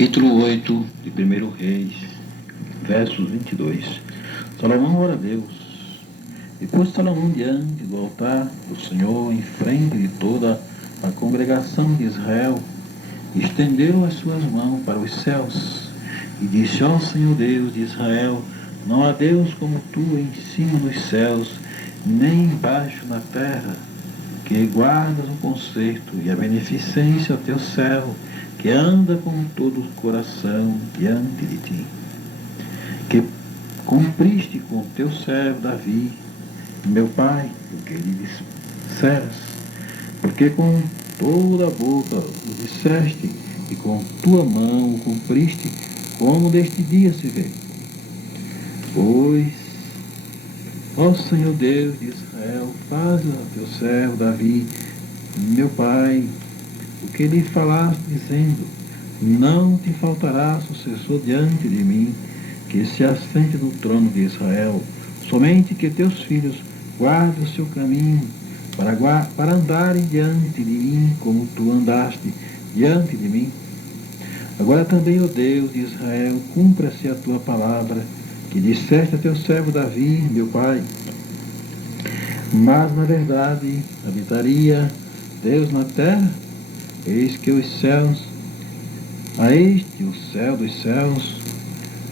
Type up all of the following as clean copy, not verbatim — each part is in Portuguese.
Capítulo 8 de 1 Reis, versos 22. Salomão ora a Deus. E pôs Salomão diante do altar do Senhor, em frente de toda a congregação de Israel, e estendeu as suas mãos para os céus, e disse: Ó Senhor Deus de Israel, não há Deus como tu em cima dos céus, nem embaixo na terra, que guardas o conserto e a beneficência ao teu servo, que anda com todo o coração diante de ti, que cumpriste com teu servo Davi, meu pai, o que lhe disseras, porque com toda a boca o disseste, e com tua mão o cumpriste, como deste dia se vê. Pois, ó Senhor Deus de Israel, faz a teu servo Davi, meu pai, o que lhe falaste, dizendo: não te faltará sucessor diante de mim, que se assente no trono de Israel, somente que teus filhos guardem o seu caminho, para andarem diante de mim, como tu andaste diante de mim. Agora também, ó Deus de Israel, cumpra-se a tua palavra, que disseste a teu servo Davi, meu pai. Mas, na verdade, habitaria Deus na terra? Eis que os céus, a este o céu dos céus,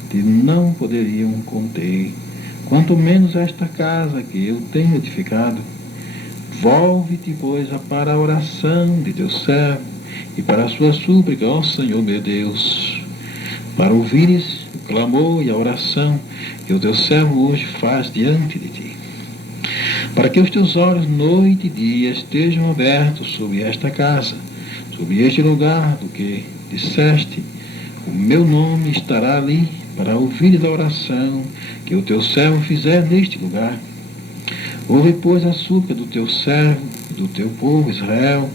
te não poderiam conter, quanto menos esta casa que eu tenho edificado. Volve-te, pois, para a oração de teu servo, e para a sua súplica, ó Senhor meu Deus, para ouvires o clamor e a oração que o teu servo hoje faz diante de ti, para que os teus olhos noite e dia estejam abertos sobre esta casa, sobre este lugar do que disseste, o meu nome estará ali, para ouvires a oração que o teu servo fizer neste lugar. Ouve, pois, a súplica do teu servo e do teu povo Israel,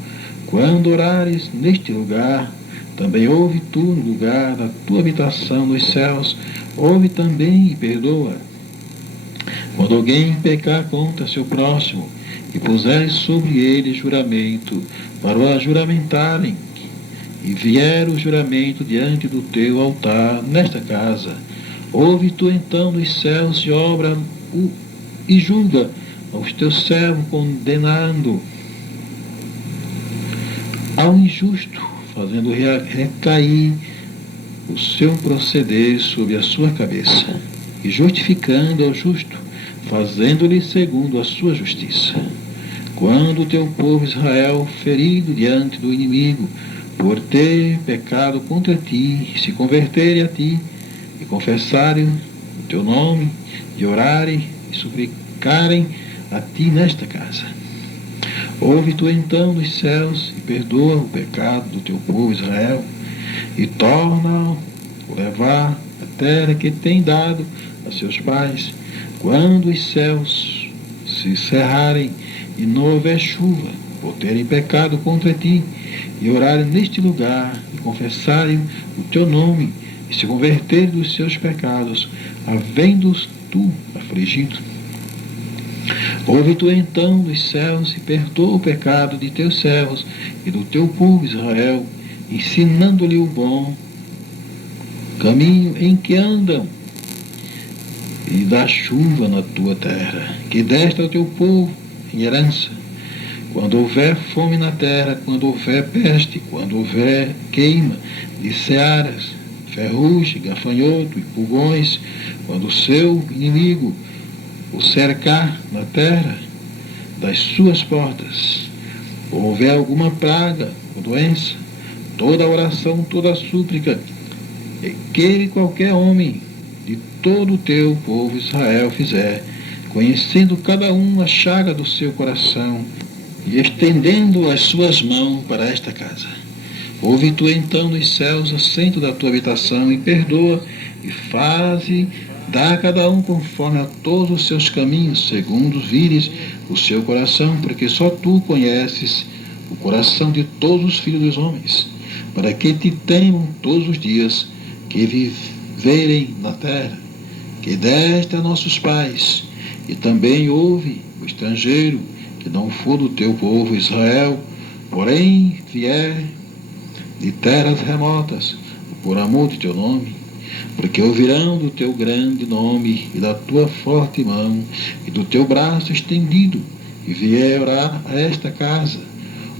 quando orares neste lugar. Também ouve tu no lugar da tua habitação nos céus, ouve também e perdoa. Quando alguém pecar contra seu próximo, e puseres sobre ele juramento, para o juramentarem, e vier o juramento diante do teu altar nesta casa, ouve tu então dos céus e obra e julga aos teus servos, condenando ao injusto, fazendo recair o seu proceder sobre a sua cabeça, e justificando ao justo, fazendo-lhe segundo a sua justiça. Quando o teu povo Israel, ferido diante do inimigo, por ter pecado contra ti, se converterem a ti, e confessarem o teu nome, e orarem e suplicarem a ti nesta casa, ouve tu então dos céus, e perdoa o pecado do teu povo Israel, e torna-o levar a terra que tem dado a seus pais, quando os céus se cerrarem e não houver chuva, por terem pecado contra ti, e orarem neste lugar, e confessarem o teu nome, e se converterem dos seus pecados, havendo-os tu afligido. Ouve tu então dos céus, e perdoa o pecado de teus servos e do teu povo Israel, ensinando-lhe o bom caminho em que andam, e dá chuva na tua terra, que deste ao teu povo em herança. Quando houver fome na terra, quando houver peste, quando houver queima de searas, ferrugem, gafanhoto e pulgões, quando o seu inimigo o cercar na terra das suas portas, ou houver alguma praga ou doença, toda oração, toda súplica que qualquer homem de todo o teu povo Israel fizer, conhecendo cada um a chaga do seu coração, e estendendo as suas mãos para esta casa. Ouve tu então nos céus assento da tua habitação, e perdoa, e faze, dá a cada um conforme a todos os seus caminhos, segundo vires o seu coração, porque só tu conheces o coração de todos os filhos dos homens, para que te temam todos os dias que viverem na terra, que deste a nossos pais. E também ouve o estrangeiro, que não for do teu povo Israel, porém vier de terras remotas, por amor de teu nome, porque ouvirão do teu grande nome e da tua forte mão e do teu braço estendido, e vier orar a esta casa.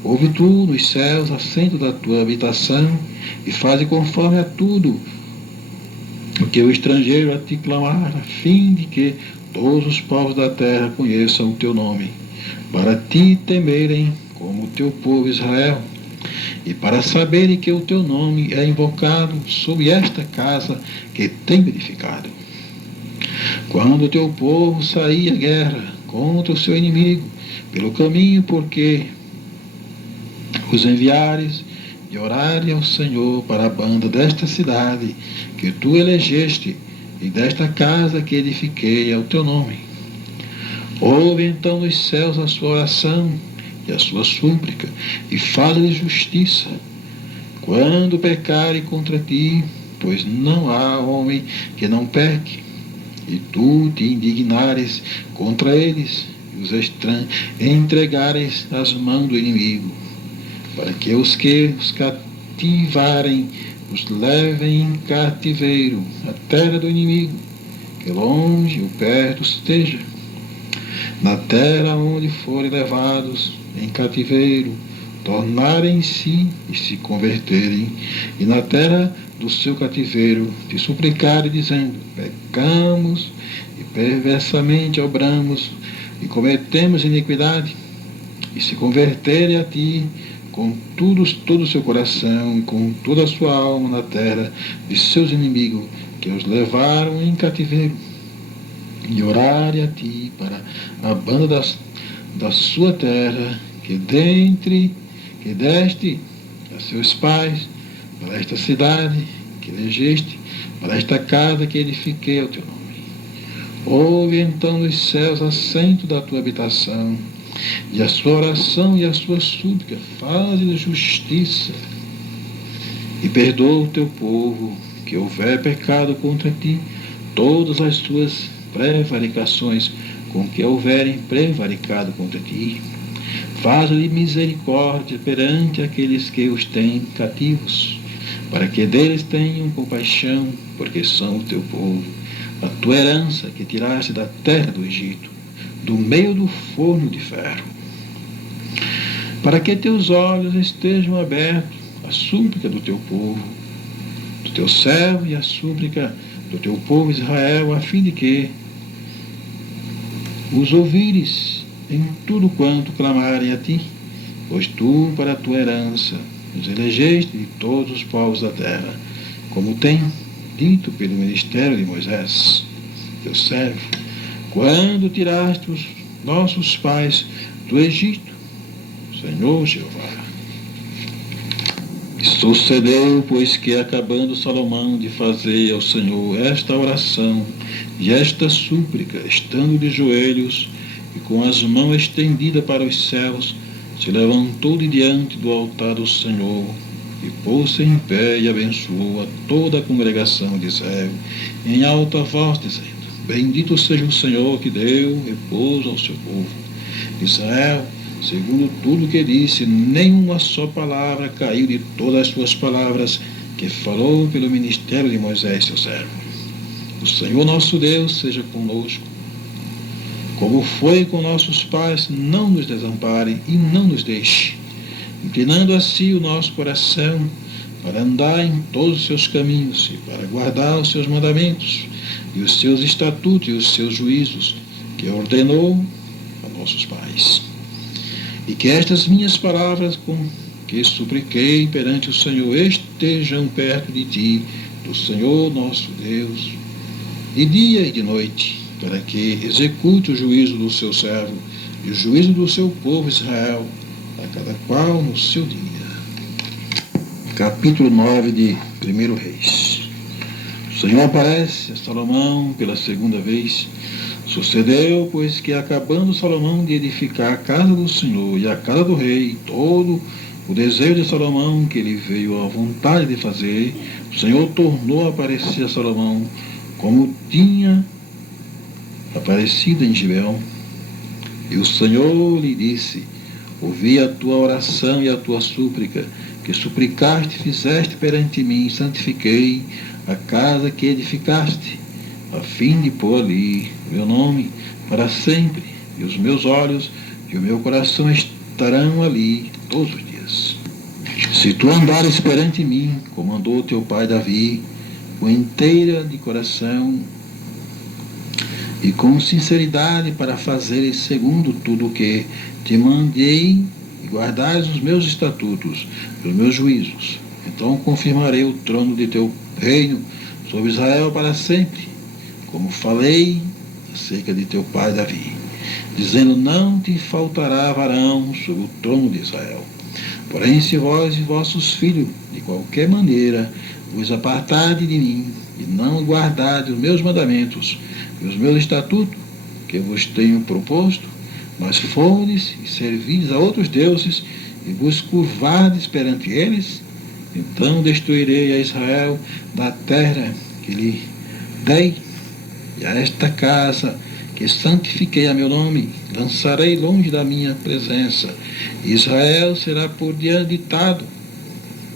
Ouve tu nos céus assento da tua habitação, e faze conforme a tudo o que o estrangeiro a ti clamar, a fim de que todos os povos da terra conheçam o teu nome, para ti temerem como o teu povo Israel, e para saberem que o teu nome é invocado sobre esta casa que tem edificado. Quando o teu povo sair à guerra contra o seu inimigo, pelo caminho porque os enviares, e orarem ao Senhor para a banda desta cidade que tu elegeste, e desta casa que edifiquei ao teu nome. Ouve então nos céus a sua oração e a sua súplica, e fale de justiça, quando pecarem contra ti, pois não há homem que não peque, e tu te indignares contra eles, e os entregares às mãos do inimigo, para que os cativarem os levem em cativeiro à terra do inimigo, que longe ou perto esteja. Na terra onde forem levados em cativeiro, tornarem-se e se converterem, e na terra do seu cativeiro te suplicarem, dizendo: pecamos e perversamente obramos e cometemos iniquidade, e se converterem a ti com todo o seu coração e com toda a sua alma na terra de seus inimigos, que os levaram em cativeiro, e orarem a ti para a banda da sua terra, que deste a seus pais, para esta cidade que elegeste, para esta casa que edifiquei ao teu nome. Ouve então nos céus assento da tua habitação, e a sua oração e a sua súplica, faze justiça, e perdoa o teu povo, que houver pecado contra ti, todas as suas prevaricações com que houverem prevaricado contra ti. Faz-lhe misericórdia perante aqueles que os têm cativos, para que deles tenham compaixão, porque são o teu povo, a tua herança que tiraste da terra do Egito, do meio do forno de ferro. Para que teus olhos estejam abertos à súplica do teu povo, do teu servo, e à súplica do teu povo Israel, a fim de que os ouvires em tudo quanto clamarem a ti, pois tu, para a tua herança, os elegeste de todos os povos da terra, como tem dito pelo ministério de Moisés, teu servo, quando tiraste os nossos pais do Egito, Senhor Jeová. E sucedeu, pois que, acabando Salomão de fazer ao Senhor esta oração e esta súplica, estando de joelhos e com as mãos estendidas para os céus, se levantou de diante do altar do Senhor e pôs-se em pé e abençoou a toda a congregação de Israel em alta voz, dizendo: bendito seja o Senhor que deu repouso ao seu povo Israel, segundo tudo que disse. Nenhuma só palavra caiu de todas as suas palavras que falou pelo ministério de Moisés, seu servo. O Senhor nosso Deus seja conosco, como foi com nossos pais. Não nos desampare e não nos deixe, inclinando a si o nosso coração, para andar em todos os seus caminhos e para guardar os seus mandamentos e os seus estatutos e os seus juízos, que ordenou a nossos pais. E que estas minhas palavras, com que supliquei perante o Senhor, estejam perto de ti, do Senhor nosso Deus, de dia e de noite, para que execute o juízo do seu servo e o juízo do seu povo Israel, a cada qual no seu dia. Capítulo 9 de 1 Reis. O Senhor aparece a Salomão pela segunda vez. Sucedeu, pois que, acabando Salomão de edificar a casa do Senhor e a casa do rei, todo o desejo de Salomão que lhe veio à vontade de fazer, o Senhor tornou a aparecer a Salomão, como tinha aparecido em Gibeão. E o Senhor lhe disse: ouvi a tua oração e a tua súplica, que suplicaste, fizeste perante mim, santifiquei a casa que edificaste, a fim de pôr ali meu nome para sempre, e os meus olhos e o meu coração estarão ali todos os dias. Se tu andares perante mim, como andou teu pai Davi, com inteira de coração e com sinceridade para fazeres segundo tudo o que te mandei, e guardares os meus estatutos e os meus juízos, então confirmarei o trono de teu reino sobre Israel para sempre, como falei acerca de teu pai Davi, dizendo: não te faltará varão sobre o trono de Israel. Porém, se vós e vossos filhos, de qualquer maneira, vos apartardes de mim, e não guardardes os meus mandamentos e os meus estatutos, que vos tenho proposto, mas fordes e servis a outros deuses, e vos curvardes perante eles, então destruirei a Israel da terra que lhe dei, e a esta casa que santifiquei a meu nome, lançarei longe da minha presença. Israel será por diante ditado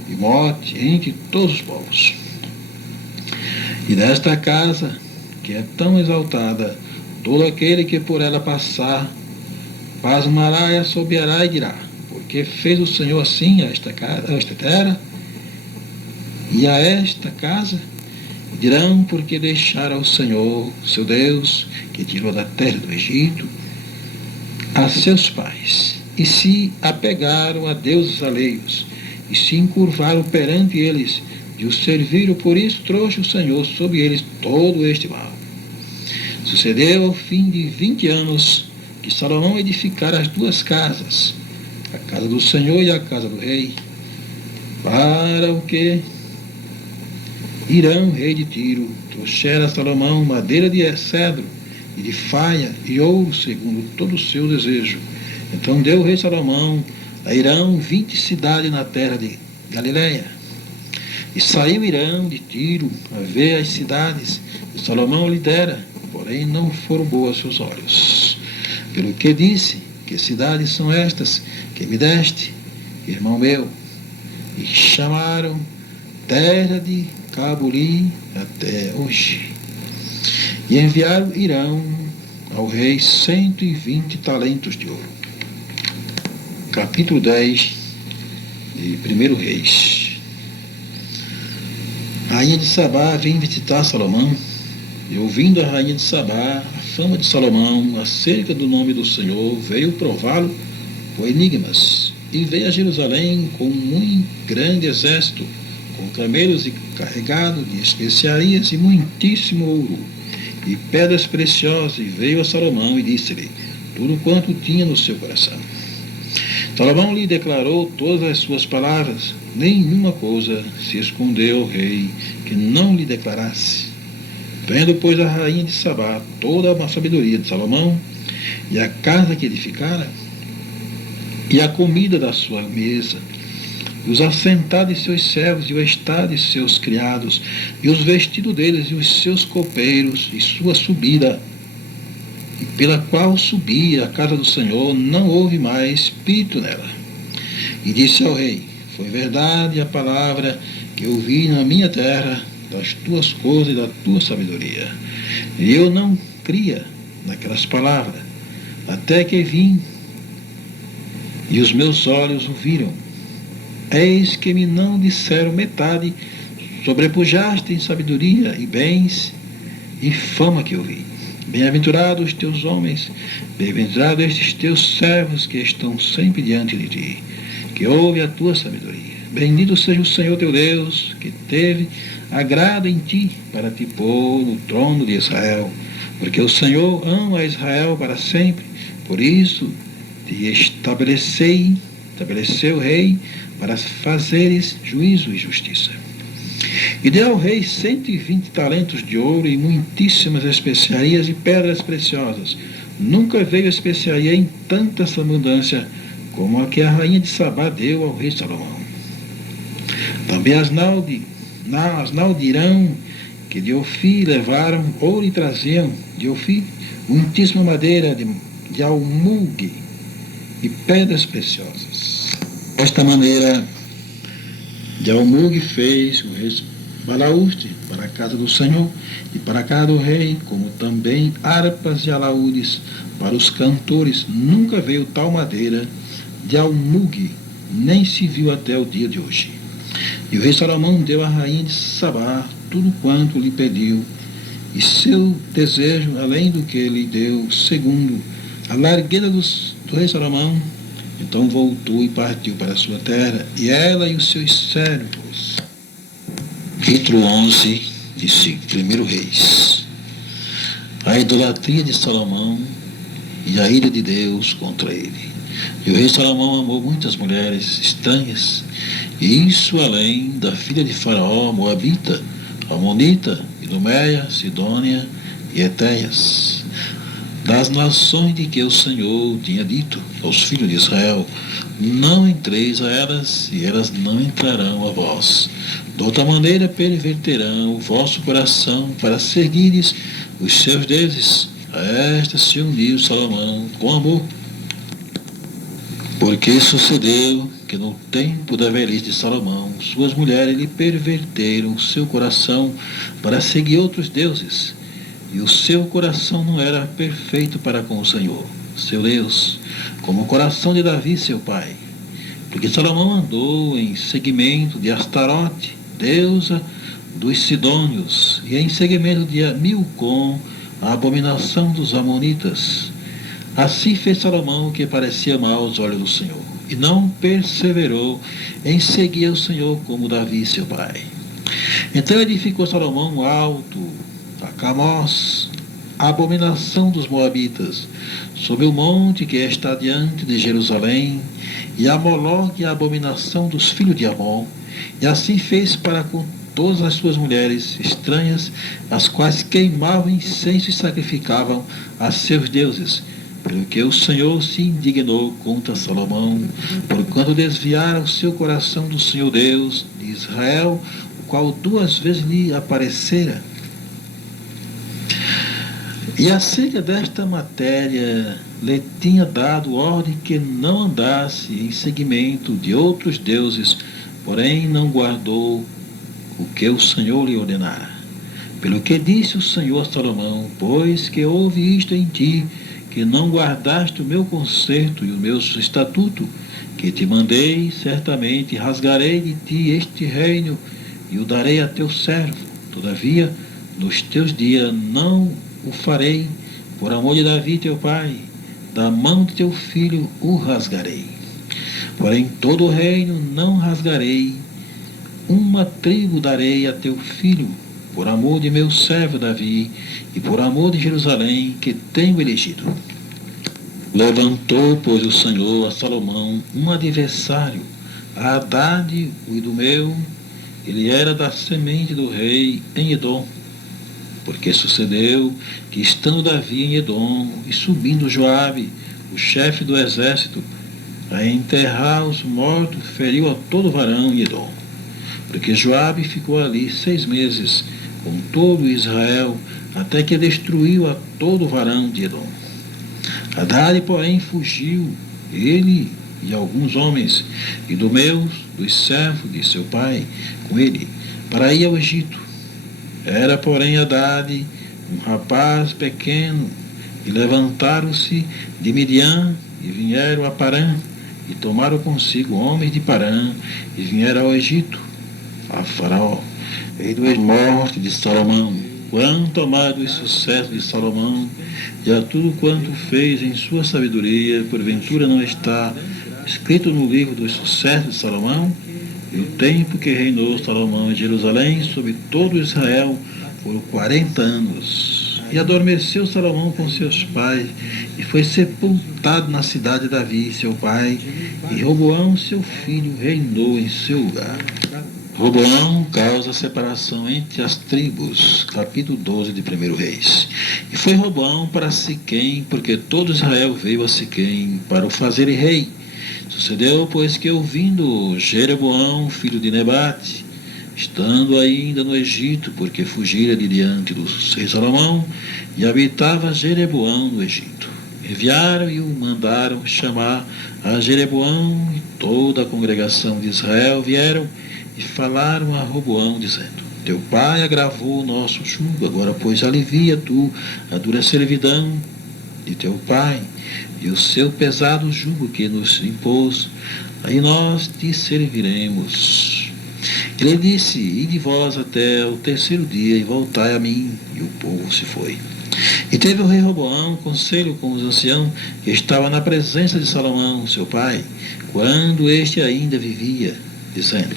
e morte entre todos os povos. E desta casa, que é tão exaltada, todo aquele que por ela passar, pasmará e assobiará e dirá: porque fez o Senhor assim a esta terra e a esta casa? E dirão: porque deixaram o Senhor, seu Deus, que tirou da terra do Egito, a seus pais, e se apegaram a deuses alheios, e se encurvaram perante eles, e os serviram. Por isso trouxe o Senhor sobre eles todo este mal. Sucedeu ao fim de 20 anos que Salomão edificara as duas casas, a casa do Senhor e a casa do rei, para o que Irão, rei de Tiro, trouxera Salomão madeira de cedro e de faia e ouro, segundo todo o seu desejo. Então deu o rei Salomão a Irão 20 cidades na terra de Galileia. E saiu Irão de Tiro a ver as cidades que Salomão lhe dera, porém não foram boas aos seus olhos. Pelo que disse: que cidades são estas que me deste, irmão meu? E chamaram terra de Cabuli até hoje. E enviaram Irão ao rei 120 talentos de ouro. Capítulo 10 de 1 Reis. A rainha de Sabá vem visitar Salomão, e ouvindo a rainha de Sabá a fama de Salomão acerca do nome do Senhor, veio prová-lo por enigmas, e veio a Jerusalém com um muito grande exército, com camelos e carregado de especiarias e muitíssimo ouro e pedras preciosas, e veio a Salomão e disse-lhe tudo quanto tinha no seu coração. Salomão lhe declarou todas as suas palavras, nenhuma coisa se escondeu ao rei que não lhe declarasse. Vendo, pois, a rainha de Sabá toda a sabedoria de Salomão, e a casa que edificara, e a comida da sua mesa, os assentados de seus servos, e o estado de seus criados, e os vestidos deles, e os seus copeiros, e sua subida, e pela qual subia a casa do Senhor, não houve mais espírito nela. E disse ao rei: foi verdade a palavra que eu vi na minha terra, das tuas coisas e da tua sabedoria. E eu não cria naquelas palavras, até que vim, e os meus olhos o viram. Eis que me não disseram metade, sobrepujaste em sabedoria e bens e fama que eu vi. Bem-aventurados os teus homens, bem-aventurados estes teus servos que estão sempre diante de ti, que ouvem a tua sabedoria. Bendito seja o Senhor teu Deus, que teve agrado em ti para te pôr no trono de Israel, porque o Senhor ama a Israel para sempre. Por isso te estabeleceu o rei, para fazeres juízo e justiça. E deu ao rei 120 talentos de ouro e muitíssimas especiarias e pedras preciosas. Nunca veio especiaria em tanta abundância como a que a rainha de Sabá deu ao rei Salomão. Também as nau de Irão, que de Ofir levaram ouro, e traziam de Ofir muitíssima madeira de almugue e pedras preciosas. Desta maneira, De almugue fez o rei balaúste para a casa do Senhor e para a casa do rei, como também harpas e alaúdes para os cantores. Nunca veio tal madeira de almugue, nem se viu até o dia de hoje. E o rei Salomão deu à rainha de Sabá tudo quanto lhe pediu, e seu desejo, além do que lhe deu, segundo a largueza do rei Salomão. Então voltou e partiu para a sua terra, e ela e os seus servos. Capítulo 11 de 1 Reis. A idolatria de Salomão e a ira de Deus contra ele. E o rei Salomão amou muitas mulheres estranhas, e isso além da filha de Faraó, Moabita, Amonita, Idumeia, Sidônia e Etéias, das nações de que o Senhor tinha dito aos filhos de Israel: não entreis a elas, e elas não entrarão a vós. De outra maneira perverterão o vosso coração para seguires os seus deuses. A esta se uniu Salomão com amor. Porque sucedeu que no tempo da velhice de Salomão, suas mulheres lhe perverteram o seu coração para seguir outros deuses, e o seu coração não era perfeito para com o Senhor, seu Deus, como o coração de Davi, seu pai. Porque Salomão andou em seguimento de Astarote, deusa dos Sidônios, e em seguimento de Milcom, a abominação dos Amonitas. Assim fez Salomão o que parecia mal aos olhos do Senhor, e não perseverou em seguir o Senhor como Davi, seu pai. Então edificou Salomão um alto a Camós, a abominação dos Moabitas, sob o monte que está diante de Jerusalém, e a Moloque, a abominação dos filhos de Amon. E assim fez para com todas as suas mulheres estranhas, as quais queimavam incenso e sacrificavam a seus deuses. Pelo que o Senhor se indignou contra Salomão, porquanto desviara o seu coração do Senhor Deus de Israel, o qual 2 vezes lhe aparecera. E acerca desta matéria lhe tinha dado ordem que não andasse em seguimento de outros deuses, porém não guardou o que o Senhor lhe ordenara. Pelo que disse o Senhor a Salomão: pois que houve isto em ti, que não guardaste o meu concerto e o meu estatuto, que te mandei, certamente rasgarei de ti este reino e o darei a teu servo. Todavia, nos teus dias não o farei, por amor de Davi teu pai, da mão de teu filho o rasgarei. Porém todo o reino não rasgarei, uma tribo darei a teu filho, por amor de meu servo Davi, e por amor de Jerusalém, que tenho elegido. Levantou, pois, o Senhor a Salomão um adversário, a Hadade, o idumeu. Ele era da semente do rei em Edom. Porque sucedeu que, estando Davi em Edom, e subindo Joabe, o chefe do exército, a enterrar os mortos, feriu a todo varão em Edom. Porque Joabe ficou ali 6 meses, com todo Israel, até que destruiu a todo varão de Edom. Hadade, porém, fugiu, ele e alguns homens, idumeus, dos servos de seu pai, com ele, para ir ao Egito. Era, porém, Hadade um rapaz pequeno, e levantaram-se de Midian, e vieram a Parã, e tomaram consigo homens de Parã, e vieram ao Egito, a Faraó, rei do morte de Salomão. Quanto amado e sucesso de Salomão, e a tudo quanto fez em sua sabedoria, porventura não está escrito no livro dos sucessos de Salomão? E o tempo que reinou Salomão em Jerusalém sobre todo Israel foram 40 anos. E adormeceu Salomão com seus pais, e foi sepultado na cidade de Davi, seu pai, e Roboão, seu filho, reinou em seu lugar. Roboão causa separação entre as tribos, capítulo 12 de 1 Reis. E foi Roboão para Siquém, porque todo Israel veio a Siquém para o fazer rei. Sucedeu, pois, que ouvindo Jeroboão, filho de Nebate, estando ainda no Egito, porque fugira de diante do rei Salomão, e habitava Jeroboão no Egito. Enviaram e o mandaram chamar a Jeroboão, e toda a congregação de Israel vieram, e falaram a Roboão, dizendo: Teu pai agravou o nosso jugo, agora, pois, alivia tu a dura servidão de teu pai e o seu pesado jugo que nos impôs, aí nós te serviremos. Ele disse: Ide vós até o terceiro dia e voltai a mim. E o povo se foi. E teve o rei Roboão conselho com os anciãos que estavam na presença de Salomão, seu pai, quando este ainda vivia, dizendo: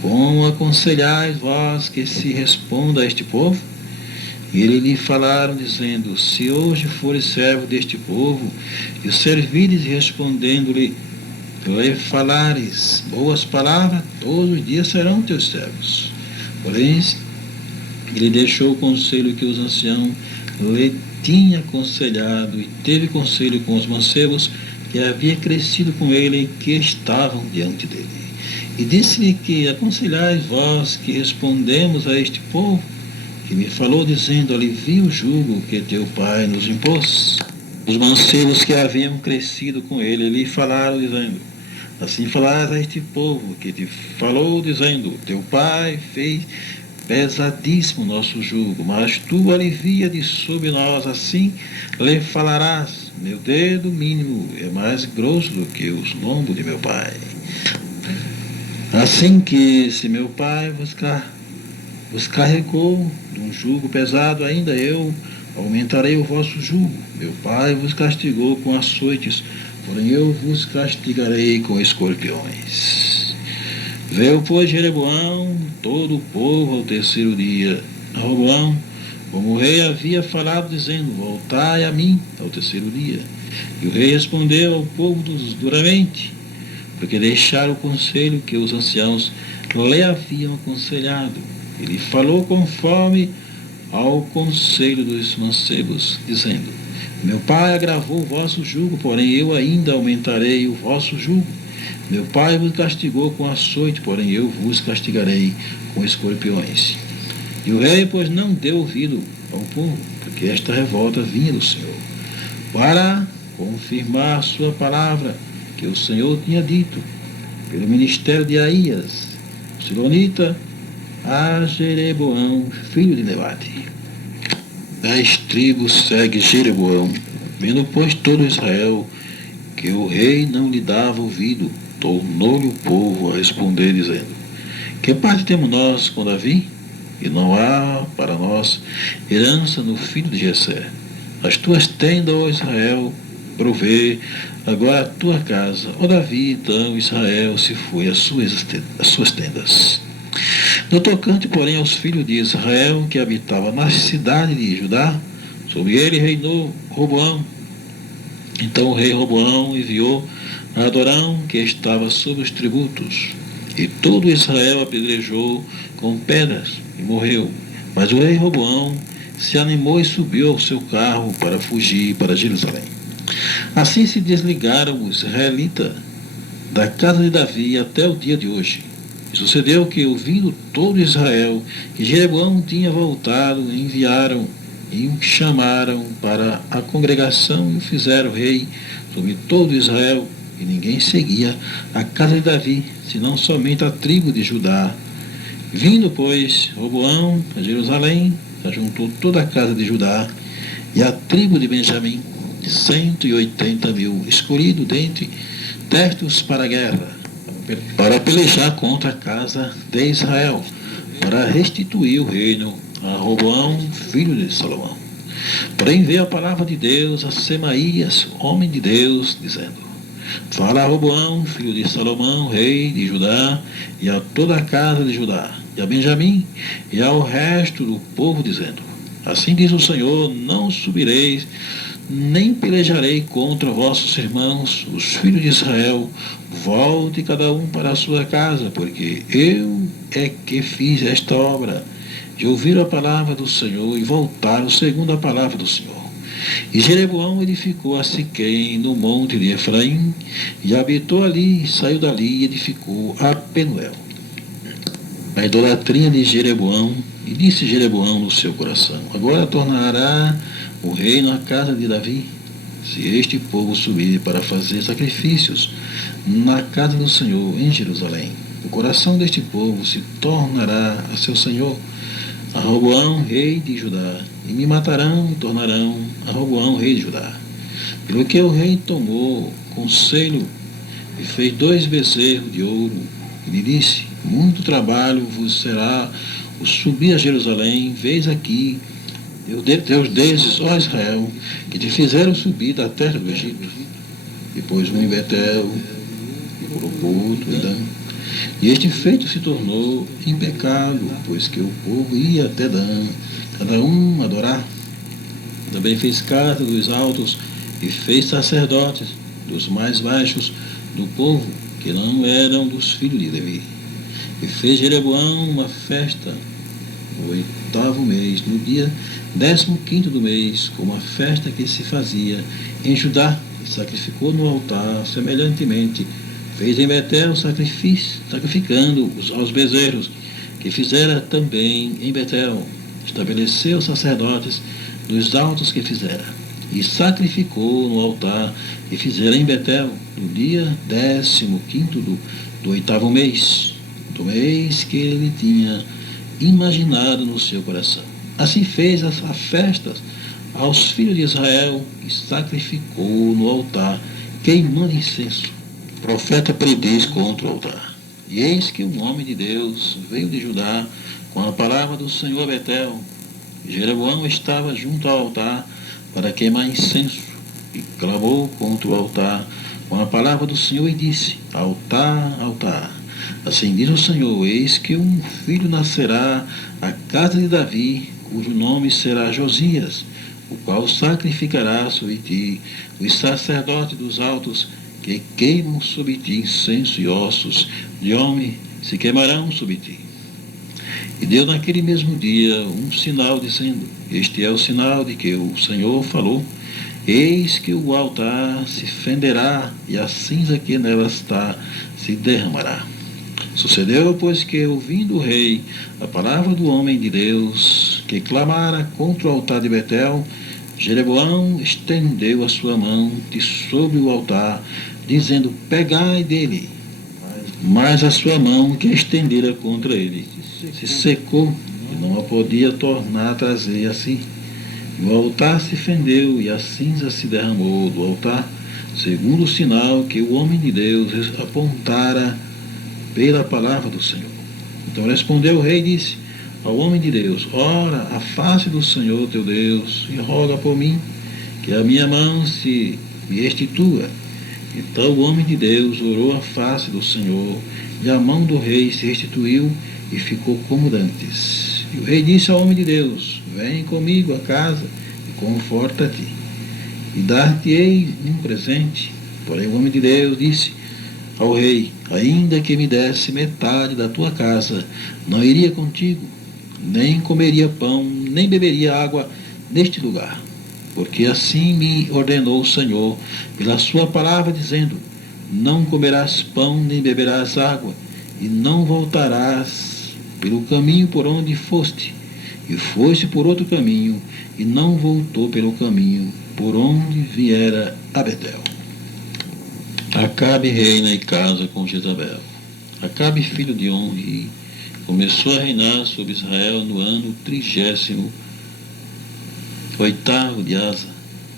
Como aconselhais vós que se responda a este povo? E eles lhe falaram, dizendo: Se hoje fores servo deste povo, e o servires, respondendo-lhe, lhe falares boas palavras, todos os dias serão teus servos. Porém, ele deixou o conselho que os anciãos lhe tinham aconselhado, e teve conselho com os mancebos que havia crescido com ele e que estavam diante dele. E disse-lhe: Que aconselhais vós que respondemos a este povo, que me falou, dizendo: Alivia o jugo que teu pai nos impôs. Os mancebos que haviam crescido com ele lhe falaram, dizendo: Assim falarás a este povo que te falou, dizendo: Teu pai fez pesadíssimo nosso jugo, mas tu alivia de sobre nós, assim lhe falarás: Meu dedo mínimo é mais grosso do que os lombos de meu pai. Assim que, se meu pai vos carregou de um jugo pesado, ainda eu aumentarei o vosso jugo. Meu pai vos castigou com açoites, porém eu vos castigarei com escorpiões. Veio, pois, Jeroboão, todo o povo ao terceiro dia, a Roboão, como o rei havia falado, dizendo: Voltai a mim ao terceiro dia. E o rei respondeu ao povo duramente, porque deixaram o conselho que os anciãos lhe haviam aconselhado. Ele falou conforme ao conselho dos mancebos, dizendo: Meu pai agravou o vosso jugo, porém eu ainda aumentarei o vosso jugo. Meu pai vos castigou com açoite, porém eu vos castigarei com escorpiões. E o rei, pois, não deu ouvido ao povo, porque esta revolta vinha do Senhor, para confirmar sua palavra, que o Senhor tinha dito, pelo ministério de Aías, o silonita, a Jeroboão, filho de Nebate. 10 tribos segue Jeroboão, vendo, pois, todo Israel que o rei não lhe dava ouvido, tornou-lhe o povo a responder, dizendo: Que parte temos nós com Davi? E não há para nós herança no filho de Jessé. As tuas tendas, ó Israel, provê agora a tua casa. Ó Davi, então Israel se foi às suas tendas. No tocante, porém, aos filhos de Israel, que habitavam na cidade de Judá, sobre ele reinou Roboão. Então o rei Roboão enviou a Adorão, que estava sob os tributos, e todo Israel apedrejou com pedras e morreu. Mas o rei Roboão se animou e subiu ao seu carro para fugir para Jerusalém. Assim se desligaram os israelitas da casa de Davi até o dia de hoje. E sucedeu que, ouvindo todo Israel que Jeroboão tinha voltado, enviaram e o chamaram para a congregação e o fizeram rei sobre todo Israel, e ninguém seguia a casa de Davi, senão somente a tribo de Judá. Vindo, pois, Roboão a Jerusalém, ajuntou toda a casa de Judá e a tribo de Benjamim, 180.000, escolhidos dentre testos para a guerra, para pelejar contra a casa de Israel, para restituir o reino a Roboão, filho de Salomão. Porém veio a palavra de Deus a Semaías, homem de Deus, dizendo: Fala a Roboão, filho de Salomão, rei de Judá, e a toda a casa de Judá, e a Benjamim, e ao resto do povo, dizendo: Assim diz o Senhor: Não subireis, nem pelejarei contra vossos irmãos, os filhos de Israel. Volte cada um para a sua casa, porque eu é que fiz esta obra, de ouvir a palavra do Senhor e voltaram segundo a palavra do Senhor. E Jeroboão edificou a Siquém no monte de Efraim, e habitou ali, e saiu dali e edificou a Penuel. A idolatria de Jeroboão, e disse Jeroboão no seu coração: Agora tornará o reino à casa de Davi, se este povo subir para fazer sacrifícios na casa do Senhor em Jerusalém. o coração deste povo se tornará a seu senhor, a Roboão, rei de Judá, e me matarão e tornarão a Roboão, rei de Judá. Pelo que o rei tomou conselho e fez 2 bezerros de ouro, e lhe disse: muito trabalho vos será o subir a Jerusalém, veis aqui teus deuses, ó Israel, que te fizeram subir da terra do Egito. Depois um em Betel, e colocou outro em Dan. E este feito se tornou em pecado, pois que o povo ia até Dan, cada um adorar. Também fez casa dos altos e fez sacerdotes dos mais baixos do povo, que não eram dos filhos de Levi. E fez Jeroboão uma festa no 8º mês, no dia 15º do mês, como a festa que se fazia em Judá, e sacrificou no altar, semelhantemente fez em Betel sacrificando aos bezerros, que fizera também em Betel. Estabeleceu sacerdotes dos altos que fizera, e sacrificou no altar que fizera em Betel, no dia 15º do 8º mês, do mês que ele tinha imaginado no seu coração. Assim fez as festas aos filhos de Israel e sacrificou no altar, queimando incenso. O profeta prediz contra o altar. E eis que um homem de Deus veio de Judá com a palavra do Senhor a Betel. Jeroboão estava junto ao altar para queimar incenso e clamou contra o altar com a palavra do Senhor e disse: altar, altar. Assim diz o Senhor: eis que um filho nascerá à casa de Davi, cujo nome será Josias, o qual sacrificará sobre ti os sacerdotes dos altos, que queimam sobre ti incenso, e ossos de homem se queimarão sobre ti. E deu naquele mesmo dia um sinal, dizendo: este é o sinal de que o Senhor falou: eis que o altar se fenderá, e a cinza que nela está se derramará. Sucedeu, pois, que, ouvindo o rei a palavra do homem de Deus, que clamara contra o altar de Betel, Jeroboão estendeu a sua mão de sobre o altar, dizendo: pegai dele. Mas a sua mão que estendera contra ele se secou, e não a podia tornar a trazer assim. E o altar se fendeu, e a cinza se derramou do altar, segundo o sinal que o homem de Deus apontara pela palavra do Senhor. Então respondeu o rei e disse ao homem de Deus: ora, a face do Senhor teu Deus, e roga por mim, que a minha mão se me restitua. Então o homem de Deus orou a face do Senhor, e a mão do rei se restituiu, e ficou como dantes. E o rei disse ao homem de Deus: vem comigo a casa, e conforta-te, e dar-te-ei um presente. Porém o homem de Deus disse ao rei: ainda que me desse metade da tua casa, não iria contigo, nem comeria pão, nem beberia água neste lugar. Porque assim me ordenou o Senhor pela sua palavra, dizendo: não comerás pão, nem beberás água, e não voltarás pelo caminho por onde foste. E foste por outro caminho, e não voltou pelo caminho por onde viera a Betel. Acabe reina e casa com Jezabel. Acabe, filho de Onri, começou a reinar sobre Israel no ano 38º de Asa,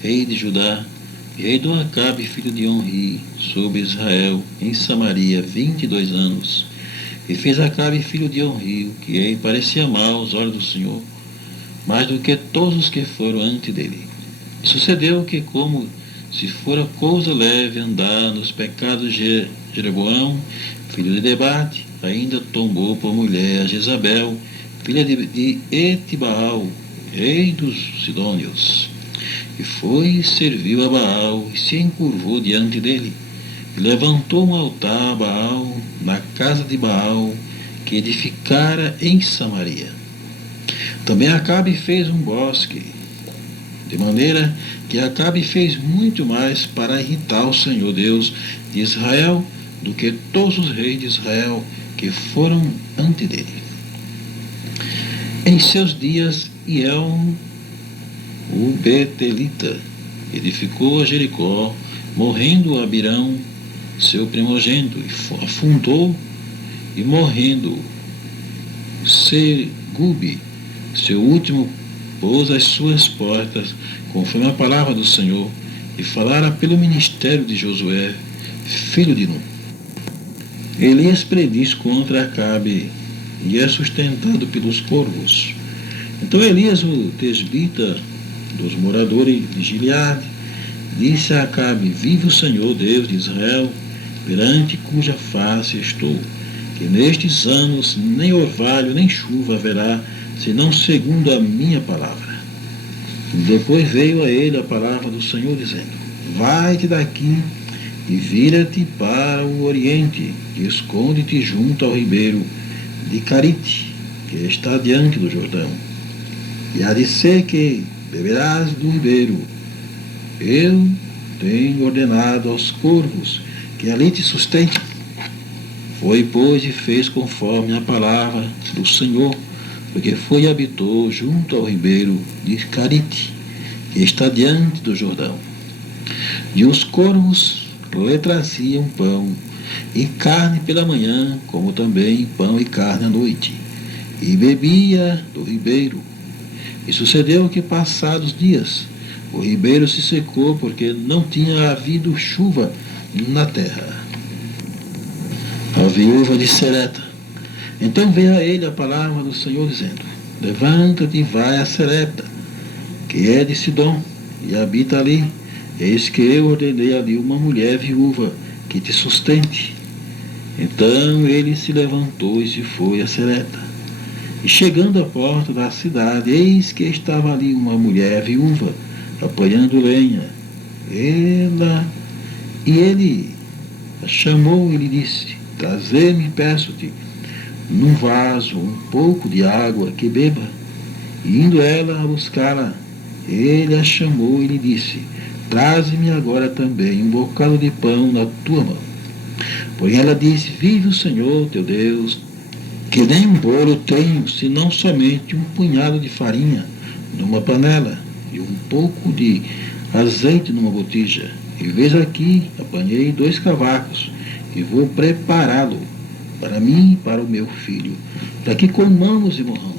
rei de Judá. E reinou Acabe, filho de Onri, sobre Israel em Samaria 22 anos. E fez Acabe, filho de Onri, o que parecia mal aos olhos do Senhor, mais do que todos os que foram antes dele. E sucedeu que, como se fora coisa leve andar nos pecados de Jeroboão, filho de Debate, ainda tomou por mulher a Jezabel, filha de Etibaal, rei dos Sidônios. E foi e serviu a Baal, e se encurvou diante dele, e levantou um altar a Baal na casa de Baal, que edificara em Samaria. Também Acabe fez um bosque, de maneira que Acabe fez muito mais para irritar o Senhor Deus de Israel do que todos os reis de Israel que foram antes dele. Em seus dias, Hiel, o Betelita, edificou a Jericó, morrendo Abirão, seu primogênito, e afundou E morrendo, Segube, seu último, pôs as suas portas, conforme a palavra do Senhor, e falara pelo ministério de Josué, filho de Nun. Elias prediz contra Acabe e é sustentado pelos corvos. Então Elias, o tesbita dos moradores de Gileade, disse a Acabe: vive o Senhor, Deus de Israel, perante cuja face estou, que nestes anos nem orvalho nem chuva haverá, senão segundo a minha palavra. Depois veio a ele a palavra do Senhor, dizendo: vai-te daqui e vira-te para o oriente, e esconde-te junto ao ribeiro de Carite, que está diante do Jordão. E há de ser que beberás do ribeiro. Eu tenho ordenado aos corvos que ali te sustentem. Foi, pois, e fez conforme a palavra do Senhor, porque foi e habitou junto ao ribeiro de Carite, que está diante do Jordão. E os corvos lhe traziam pão e carne pela manhã, como também pão e carne à noite, e bebia do ribeiro. E sucedeu que, passados dias, o ribeiro se secou, porque não tinha havido chuva na terra. A viúva de Sereta. Então veio a ele a palavra do Senhor, dizendo: levanta-te e vai a Serepta, que é de Sidom, e habita ali. Eis que eu ordenei ali uma mulher viúva que te sustente. Então ele se levantou e se foi a Serepta. E chegando à porta da cidade, eis que estava ali uma mulher viúva, apanhando lenha. Ele a chamou e lhe disse: traze-me, peço-te, num vaso um pouco de água que beba. E indo ela a buscá-la, ele a chamou e lhe disse: traze-me agora também um bocado de pão na tua mão. Porém ela disse: vive o Senhor teu Deus, que nem um bolo tenho, senão somente um punhado de farinha numa panela e um pouco de azeite numa botija. E veja aqui, apanhei 2 cavacos e vou prepará-lo para mim e para o meu filho, para que comamos e morramos.